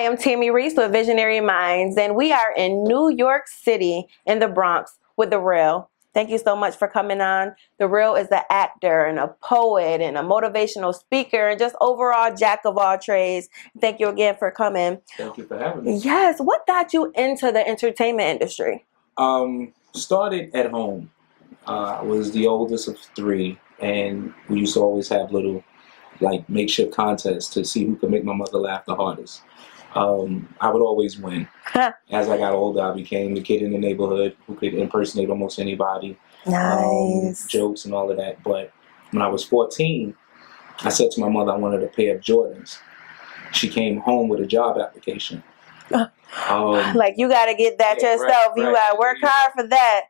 Hi, I'm Tammy Reese with Visionary Minds, and we are in New York City in the Bronx with The Real. Thank you so much for coming on. The Real is an actor and a poet and a motivational speaker and just overall jack of all trades. Thank you again for coming. Thank you for having me. Yes, what got you into the entertainment industry? Started at home. I was the oldest of three, and we used to always have little makeshift contests to see who could make my mother laugh the hardest. I would always win. As I got older, I became the kid in the neighborhood who could impersonate almost anybody. Nice. Jokes and all of that. But when I was 14, I said to my mother I wanted a pair of Jordans. She came home with a job application. Like, you got to get that yourself. Right. You got to work hard for that.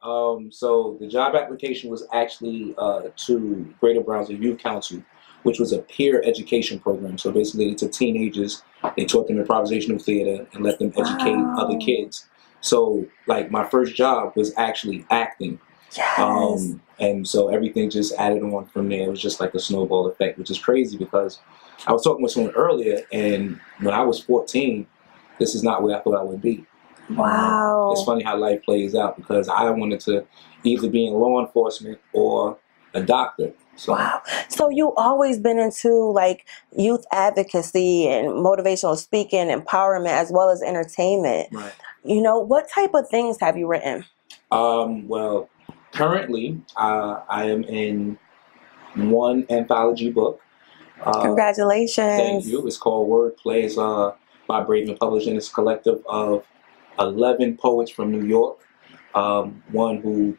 So the job application was actually to Greater Brownsville Youth Council, which was a peer education program. So basically, they took teenagers, they taught them improvisational theater, and let them educate other kids. So, my first job was actually acting. Yes. And so everything just added on from there. It was just like a snowball effect, which is crazy because I was talking with someone earlier, and when I was 14, this is not where I thought I would be. Wow. It's funny how life plays out because I wanted to either be in law enforcement or a doctor. So. Wow. So you always been into youth advocacy and motivational speaking, empowerment, as well as entertainment. Right. You know, what type of things have you written? Well, currently I am in one anthology book. Congratulations. Thank you. It's called Wordplay. It's by Braden Publishing. It's a collective of 11 poets from New York. One who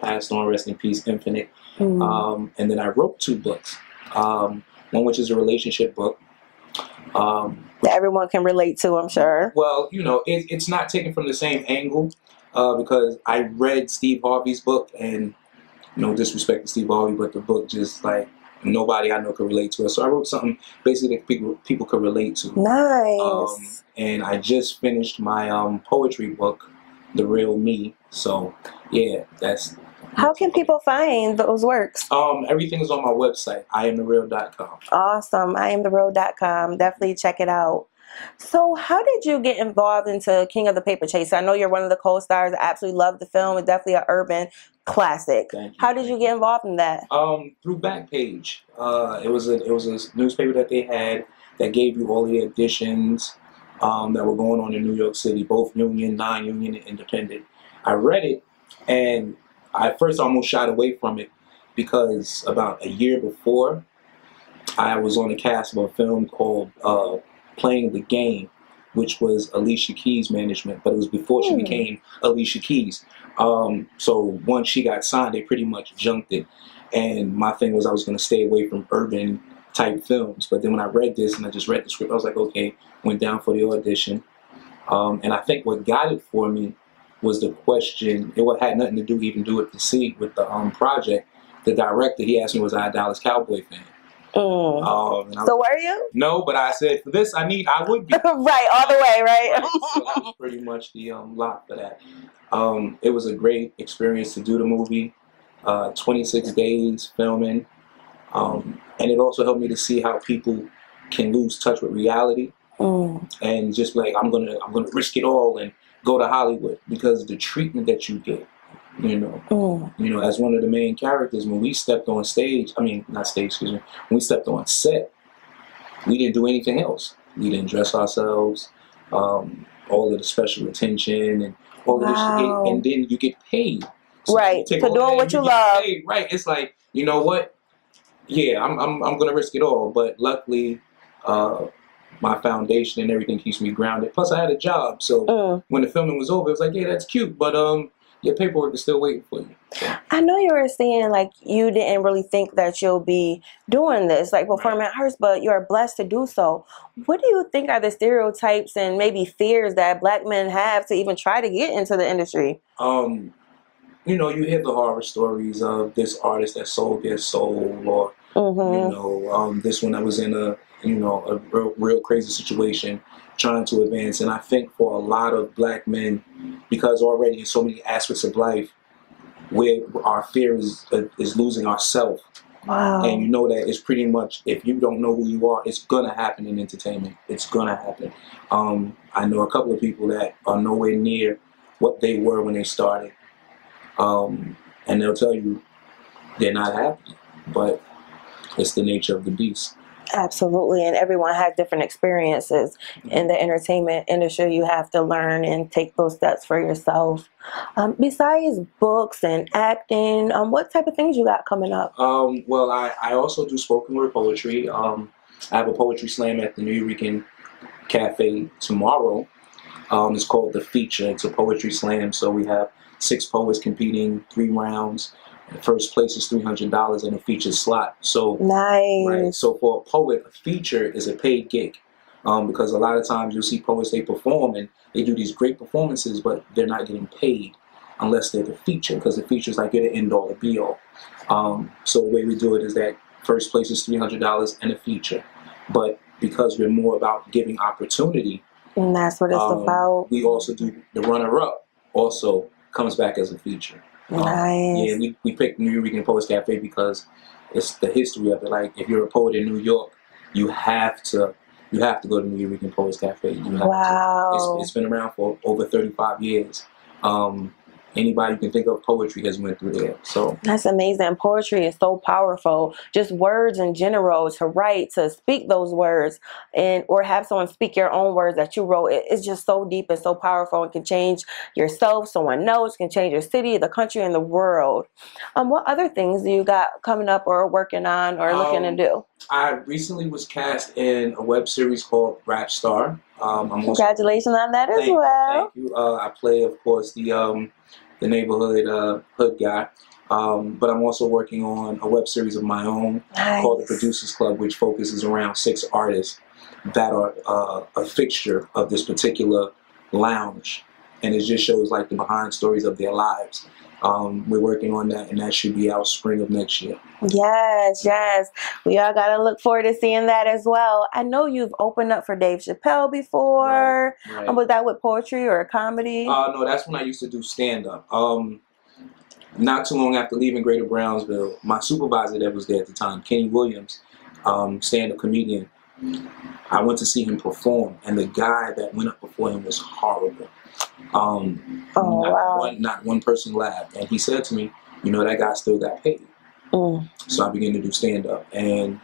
passed on, rest in peace, Infinite. And then I wrote 2 books. One which is a relationship book. That everyone can relate to, I'm sure. Well, it's not taken from the same angle because I read Steve Harvey's book, and no disrespect to Steve Harvey, but the book just nobody I know could relate to it. So I wrote something basically that people could relate to. Nice. And I just finished my poetry book, The Real Me. So yeah, that's. How can people find those works? Everything is on my website, IamTheReal.com. Awesome. IamTheReal.com. Definitely check it out. So how did you get involved into King of the Paper Chase? I know you're one of the co-stars. I absolutely love the film. It's definitely an urban classic. Thank you. How did you get involved in that? Through Backpage. It was a newspaper that they had that gave you all the editions that were going on in New York City, both union, non-union, and independent. I read it, and I first almost shied away from it because about a year before, I was on the cast of a film called Playing the Game, which was Alicia Keys' management, but it was before she became Alicia Keys. So once she got signed, they pretty much junked it. And my thing was I was going to stay away from urban type films. But then when I read this and I just read the script, I was like, okay, went down for the audition. And I think what got it for me was the question. It had nothing to do with the project. The director, he asked me, was I a Dallas Cowboy fan? So were you? No, but I said, for this, I would be. Right, all the way, right? So that was pretty much the lot for that. It was a great experience to do the movie. 26 days filming. And it also helped me to see how people can lose touch with reality. And just I'm gonna risk it all and go to Hollywood because the treatment that you get, as one of the main characters, when we stepped on stage, when we stepped on set, we didn't do anything else. We didn't dress ourselves, all of the special attention and all of this shit, and then you get paid. So right, for doing what you love. Paid, right, it's like, you know what? Yeah, I'm gonna risk it all, but luckily, my foundation and everything keeps me grounded. Plus, I had a job, so when the filming was over, it was like, yeah, that's cute, but your paperwork is still waiting for you. So. I know you were saying you didn't really think that you'll be doing this, performing arts, but you are blessed to do so. What do you think are the stereotypes and maybe fears that Black men have to even try to get into the industry? You hear the horror stories of this artist that sold their soul, or this one that was in a real crazy situation trying to advance. And I think for a lot of Black men, because already in so many aspects of life, where our fear is losing ourself, Wow. And you know that it's pretty much, if you don't know who you are, it's gonna happen in entertainment. It's gonna happen. I know a couple of people that are nowhere near what they were when they started, and they'll tell you they're not happy, but it's the nature of the beast. Absolutely, and everyone has different experiences in the entertainment industry. You have to learn and take those steps for yourself. Besides books and acting, what type of things you got coming up? Well, I also do spoken word poetry. I have a poetry slam at the New York Cafe tomorrow. It's called The Feature. It's a poetry slam. So we have 6 poets competing, 3 rounds. The first place is $300 in a feature slot. So Nice. right. So for a poet, a feature is a paid gig. Because a lot of times you'll see poets, they perform and they do these great performances, but they're not getting paid unless they're the feature, because the feature is like you're the end all, the be all. So the way we do it is that first place is $300 and a feature. But because we're more about giving opportunity, And that's what it's about. we also do the runner-up also comes back as a feature. Nice. Yeah, we picked New York Poets Cafe because it's the history of it. Like, if you're a poet in New York, you have to go to New York Poets Cafe. You have Wow. to. It's been around for over 35 years. Anybody you can think of poetry has went through there. So That's amazing. Poetry is so powerful. Just words in general, to write, to speak those words, and or have someone speak your own words that you wrote. It's just so deep and so powerful, and can change yourself, someone else, can change your city, the country, and the world. What other things do you got coming up or working on or looking to do? I recently was cast in a web series called Rap Star. Congratulations on that as well. Thank you. I play, of course, the neighborhood hood guy. But I'm also working on a web series of my own called The Producers Club, which focuses around 6 artists that are a fixture of this particular lounge. And it just shows like the behind stories of their lives. We're working on that, and that should be out spring of next year. Yes, yes. We all got to look forward to seeing that as well. I know you've opened up for Dave Chappelle before. Right. Was that with poetry or comedy? No, that's when I used to do stand-up. Not too long after leaving Greater Brownsville, my supervisor that was there at the time, Kenny Williams, stand-up comedian, I went to see him perform, and the guy that went up before him was horrible. Not one person laughed. And he said to me, you know, that guy still got paid. So I began to do stand-up. And,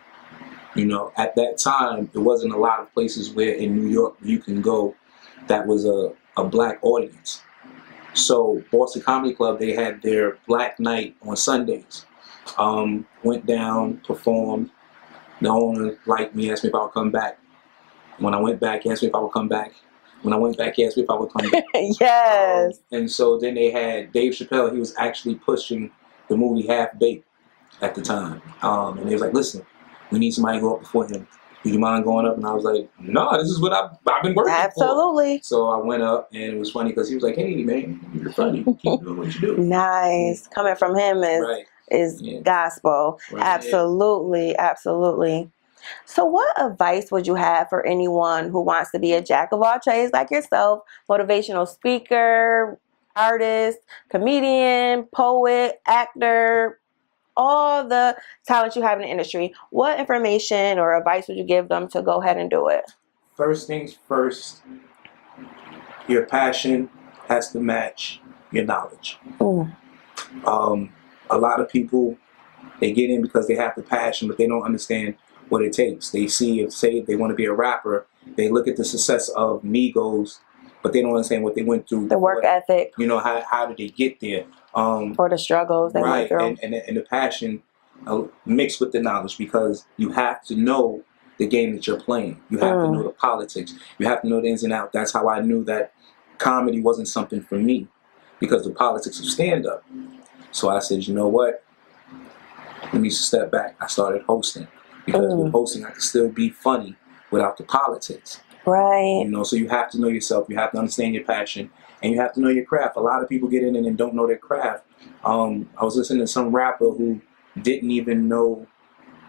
you know, at that time, there wasn't a lot of places where in New York you can go that was a black audience. So Boston Comedy Club, they had their Black Night on Sundays. Went down, performed. The owner liked me, asked me if I would come back. When I went back, he asked me if I would come back. When I went back, he asked me if I would come back. Yes. And so then they had Dave Chappelle. He was actually pushing the movie Half Baked at the time. And they was like, listen, we need somebody to go up before him. Do you mind going up? And I was like, no, this is what I've been working for. Absolutely. So I went up, and it was funny because he was like, hey, man, you're funny. Keep doing what you do. Nice. Coming from him is gospel. Right. Absolutely. Absolutely. So what advice would you have for anyone who wants to be a jack of all trades like yourself, motivational speaker, artist, comedian, poet, actor, all the talents you have in the industry? What information or advice would you give them to go ahead and do it? First things first, your passion has to match your knowledge. A lot of people, they get in because they have the passion, but they don't understand what it takes. They say if they want to be a rapper, they look at the success of Migos, but they don't understand what they went through. The work ethic. You know, how did they get there? Or the struggles they went through. And the passion mixed with the knowledge, because you have to know the game that you're playing. You have to know the politics. You have to know the ins and outs. That's how I knew that comedy wasn't something for me, because the politics of stand-up. So I said, you know what? Let me step back. I started hosting. Because with hosting, I could still be funny without the politics. Right. You know, so you have to know yourself. You have to understand your passion, and you have to know your craft. A lot of people get in and don't know their craft. I was listening to some rapper who didn't even know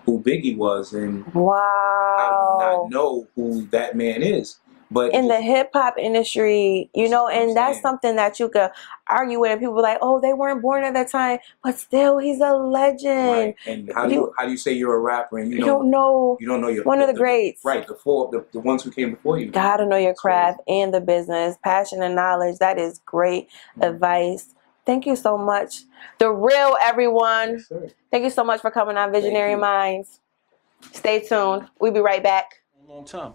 who Biggie was, and wow, how do you not know who that man is? But in the hip hop industry, you know, and that's something that you could argue with. And people are like, oh, they weren't born at that time, but still, he's a legend. Right. And how do you say you're a rapper and you don't know your one of the greats? Right. The ones who came before you. Gotta know your craft and the business, passion and knowledge. That is great advice. Thank you so much. The Real, everyone. Yes, Thank you so much for coming on Visionary Minds. Stay tuned. We'll be right back. A long time.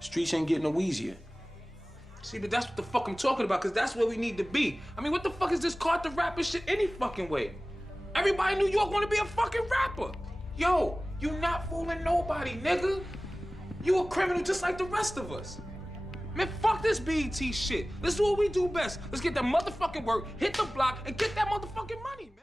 Streets ain't getting no easier. See, but that's what the fuck I'm talking about, because that's where we need to be. I mean, what the fuck is this Carter rapper shit any fucking way? Everybody in New York want to be a fucking rapper. Yo, you not fooling nobody, nigga. You a criminal just like the rest of us. Man, fuck this BET shit. Let's do what we do best. Let's get that motherfucking work, hit the block, and get that motherfucking money, man.